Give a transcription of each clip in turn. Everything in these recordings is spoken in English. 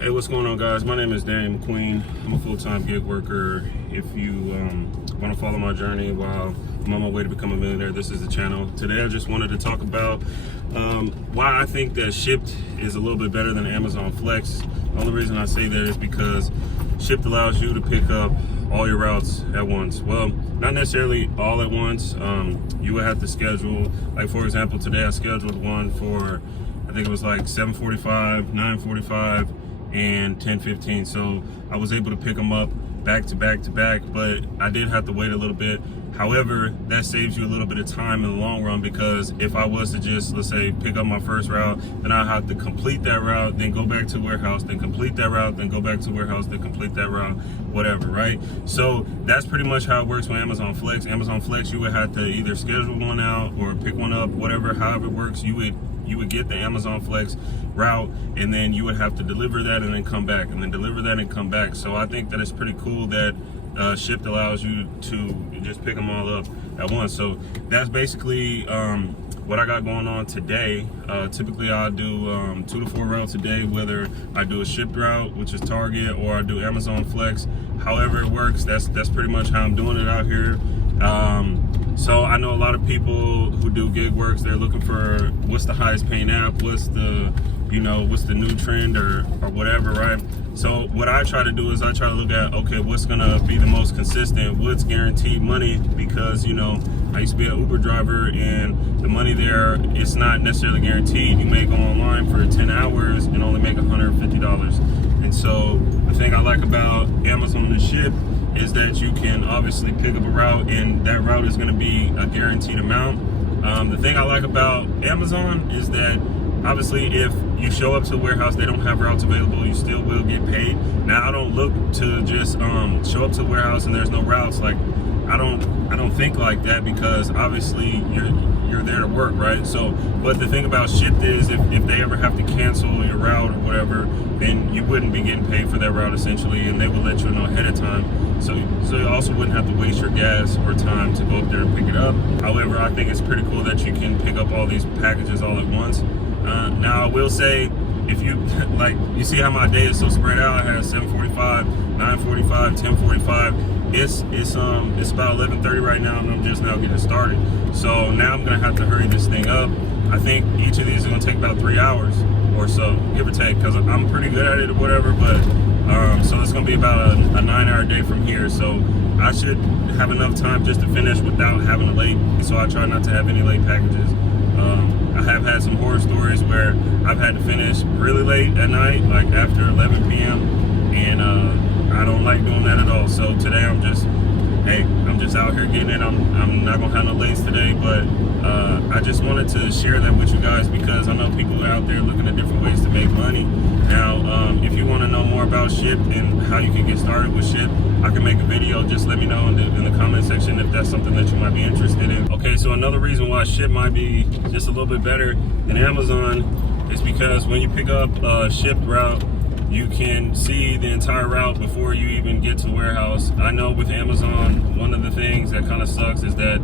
Hey, what's going on, guys? My name is Daniel McQueen. I'm a full-time gig worker. If you want to follow my journey while I'm on my way to become a millionaire, this is the channel. Today I just wanted to talk about why I think that Shipt is a little bit better than Amazon Flex. The only reason I say that is because Shipt allows you to pick up all your routes at once. Well, not necessarily all at once. You would have to schedule, like for example, today I scheduled one for, I think it was like 7:45, 9:45, and 10:15. So I was able to pick them up back to back to back, but I did have to wait a little bit. However, that saves you a little bit of time in the long run, because if I was to just, let's say, pick up my first route, then I have to complete that route, then go back to warehouse, then complete that route, then go back to warehouse, then complete that route, whatever, right? So that's pretty much how it works with Amazon Flex. Amazon Flex, you would have to either schedule one out or pick one up, whatever, however it works. You would get the Amazon Flex route, and then you would have to deliver that and then come back, and then deliver that and come back. So I think that it's pretty cool that Shipt allows you to just pick them all up at once. So that's basically what I got going on today. Typically I'll do 2 to 4 routes a day, whether I do a Shipt route, which is Target, or I do Amazon Flex. However it works, that's pretty much how I'm doing it out here. So I know a lot of people who do gig works, they're looking for what's the highest paying app, what's the new trend or whatever, right? So what I try to do is I try to look at, okay, what's gonna be the most consistent, what's guaranteed money, because I used to be an Uber driver, and the money there, it's not necessarily guaranteed. You may go online for 10 hours and only make $150. And so the thing I like about Amazon and Shipt is that you can obviously pick up a route, and that route is going to be a guaranteed amount. The thing I like about Amazon is that obviously if you show up to the warehouse, they don't have routes available, you still will get paid. Now I don't look to just show up to the warehouse and there's no routes. Like I don't think like that, because obviously you're there to work, right? So, but the thing about Shipt is if they ever have to cancel your route or whatever, then you wouldn't be getting paid for that route essentially, and they would let you know ahead of time. So you also wouldn't have to waste your gas or time to go up there and pick it up. However, I think it's pretty cool that you can pick up all these packages all at once. Now I will say, if you like, you see how my day is so spread out. I had 7:45, 9:45, 10:45. It's about 11:30 right now, and I'm just now getting started. So now I'm gonna have to hurry this thing up. I think each of these is gonna take about 3 hours or so, give or take, because I'm pretty good at it or whatever. But so it's gonna be about a 9-hour day from here. So I should have enough time just to finish without having a late. So I try not to have any late packages. I have had some horror stories where I've had to finish really late at night, like after 11 p.m. and I don't like doing that at all. So today I'm just out here getting it. I'm not gonna have no lates today, but I just wanted to share that with you guys, because I know people out there looking at different ways to make money. Now, if you want to know more about Shipt and how you can get started with Shipt, I can make a video. Just let me know in the comment section if that's something that you might be interested in. Okay, so another reason why Shipt might be just a little bit better than Amazon is because when you pick up a Shipt route, you can see the entire route before you even get to the warehouse. I know with Amazon, one of the things that kind of sucks is that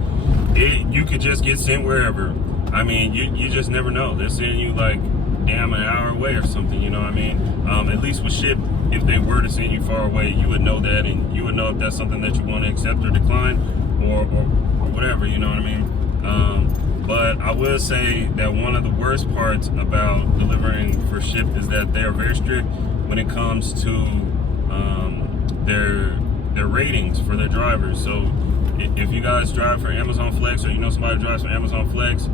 you could just get sent wherever. I mean, you just never know. They're sending you like damn an hour away or something, you know what I mean? At least with Shipt, if they were to send you far away, you would know that, and you would know if that's something that you want to accept or decline or whatever, you know what I mean? But I will say that one of the worst parts about delivering for Shipt is that they are very strict when it comes to their ratings for their drivers. So if you guys drive for Amazon Flex, or you know somebody who drives for Amazon Flex,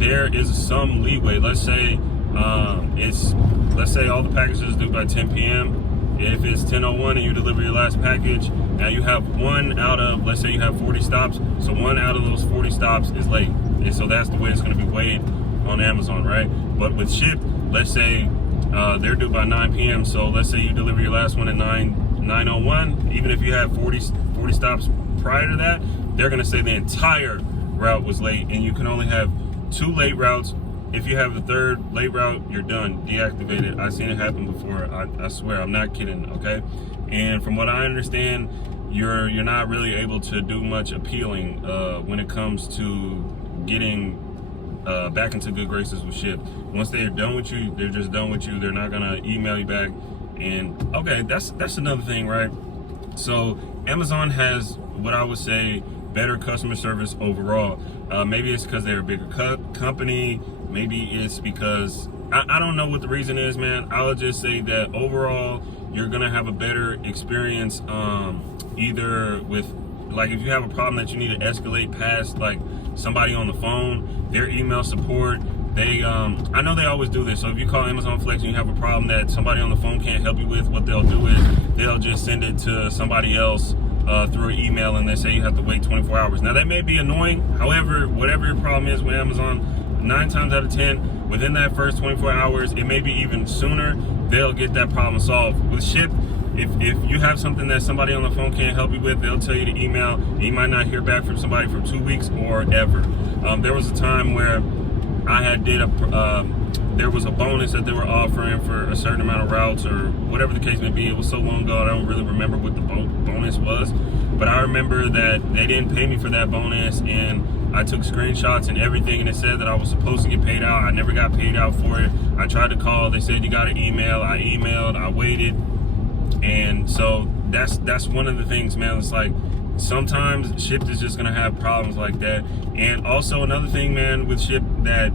there is some leeway. Let's say all the packages due by 10 p.m. If it's 10:01 and you deliver your last package, now you have one out of, let's say you have 40 stops, so one out of those 40 stops is late. And so that's the way it's going to be weighed on Amazon, right? But with Shipt, let's say they're due by 9 p.m. So let's say you deliver your last one at 9:01. Even if you have 40 stops prior to that, they're going to say the entire route was late, and you can only have 2 late routes. If you have the 3rd late route, you're done, deactivated. I've seen it happen before. I swear, I'm not kidding, okay? And from what I understand, you're not really able to do much appealing when it comes to getting back into good graces with Shipt. Once they're done with you, they're just done with you. They're not gonna email you back And okay, that's another thing, right? So Amazon has what I would say better customer service overall. Maybe it's because they're a bigger company. Maybe it's because I don't know what the reason is, man. I'll just say that overall you're gonna have a better experience, either with, like, if you have a problem that you need to escalate past like somebody on the phone, their email support. They, I know they always do this. So if you call Amazon Flex and you have a problem that somebody on the phone can't help you with, what they'll do is they'll just send it to somebody else through an email, and they say you have to wait 24 hours. Now that may be annoying. However, whatever your problem is with Amazon, 9 times out of 10, within that first 24 hours, it may be even sooner, they'll get that problem solved. With Shipt, if you have something that somebody on the phone can't help you with, they'll tell you to email, and you might not hear back from somebody for 2 weeks or ever. There was a time where I had there was a bonus that they were offering for a certain amount of routes or whatever the case may be. It was so long ago, I don't really remember what the bonus was. But I remember that they didn't pay me for that bonus, and I took screenshots and everything, and it said that I was supposed to get paid out. I never got paid out for it. I tried to call. They said you got to email. I emailed. I waited. And so that's one of the things, man. It's like sometimes Shipt is just going to have problems like that. And also another thing, man, with Shipt that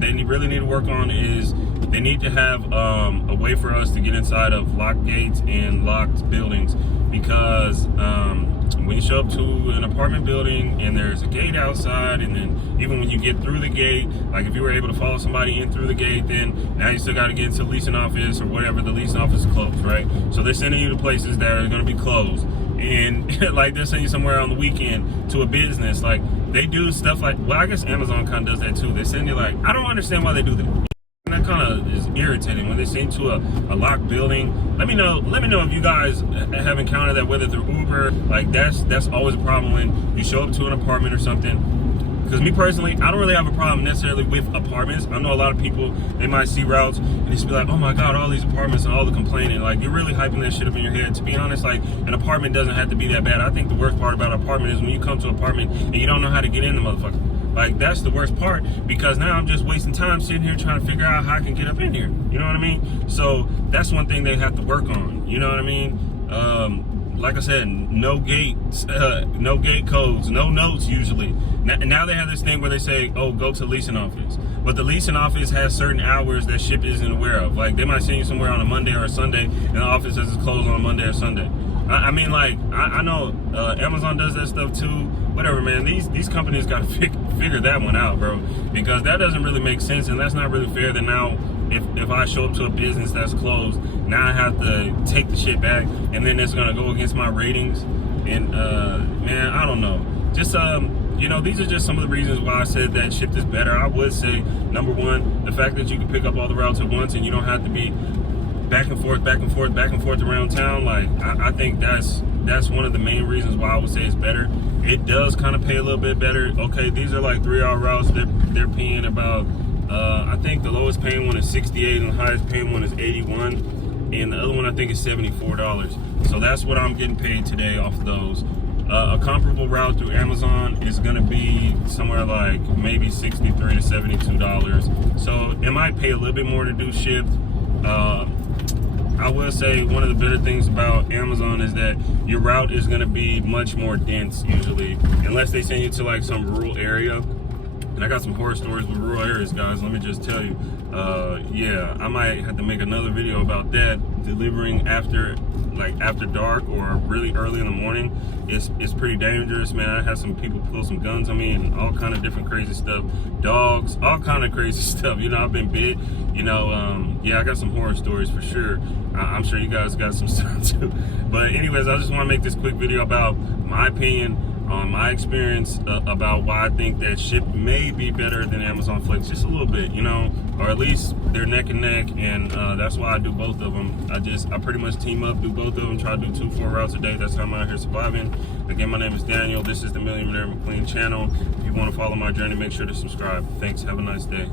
they really need to work on is they need to have a way for us to get inside of locked gates and locked buildings, because when you show up to an apartment building and there's a gate outside, and then even when you get through the gate, like if you were able to follow somebody in through the gate, then now you still got to get into the leasing office or whatever. The leasing office is closed, right? So they're sending you to places that are going to be closed, and like they're sending you somewhere on the weekend to a business. Like they do stuff like, well, I guess Amazon kind of does that too. They send you, like, I don't understand why they do that. And that kind of is irritating when they send to a locked building. Let me know if you guys have encountered that, whether through Uber. Like that's always a problem when you show up to an apartment or something. Because me personally, I don't really have a problem necessarily with apartments. I know a lot of people, they might see routes and just be like, oh my God, all these apartments and all the complaining. Like, you're really hyping that shit up in your head. To be honest, like, an apartment doesn't have to be that bad. I think the worst part about an apartment is when you come to an apartment and you don't know how to get in the motherfucker. Like, that's the worst part, because now I'm just wasting time sitting here trying to figure out how I can get up in here. You know what I mean? So that's one thing they have to work on. You know what I mean? Like I said, no gates, no gate codes, no notes usually. Now they have this thing where they say, oh, go to the leasing office. But the leasing office has certain hours that Shipt isn't aware of. Like, they might send you somewhere on a Monday or a Sunday, and the office says it's closed on a Monday or Sunday. I mean, like, I know Amazon does that stuff too. Whatever, man. These companies got to figure that one out, bro. Because that doesn't really make sense, and that's not really fair that now, if I show up to a business that's closed, now I have to take the shit back, and then it's gonna go against my ratings. And man, I don't know. Just you know, these are just some of the reasons why I said that Shipt is better. I would say, number one, the fact that you can pick up all the routes at once and you don't have to be back and forth around town. Like, I think that's one of the main reasons why I would say it's better. It does kind of pay a little bit better. Okay, these are like 3-hour routes. They're paying about, I think the lowest paying one is $68 and the highest paying one is $81, and the other one I think is $74. So that's what I'm getting paid today off of those. A comparable route through Amazon is going to be somewhere like maybe $63 to $72. So it might pay a little bit more to do Shipt. I will say one of the better things about Amazon is that your route is going to be much more dense usually, unless they send you to like some rural area. And I got some horror stories with rural areas, guys. Let me just tell you. Yeah, I might have to make another video about that. Delivering after dark or really early in the morning, it's pretty dangerous, man. I had some people pull some guns on me and all kind of different crazy stuff. Dogs, all kind of crazy stuff. You know, I've been bit. You know, yeah, I got some horror stories for sure. I'm sure you guys got some stuff too. But anyways, I just want to make this quick video about my opinion on my experience about why I think that Shipt may be better than Amazon Flex, just a little bit, you know, or at least they're neck and neck, and that's why I do both of them. I pretty much team up, do both of them, try to do 2-4 routes a day. That's how I'm out here surviving. Again, my name is Daniel. This is the Millionaire McQueen channel. If you want to follow my journey, make sure to subscribe. Thanks. Have a nice day.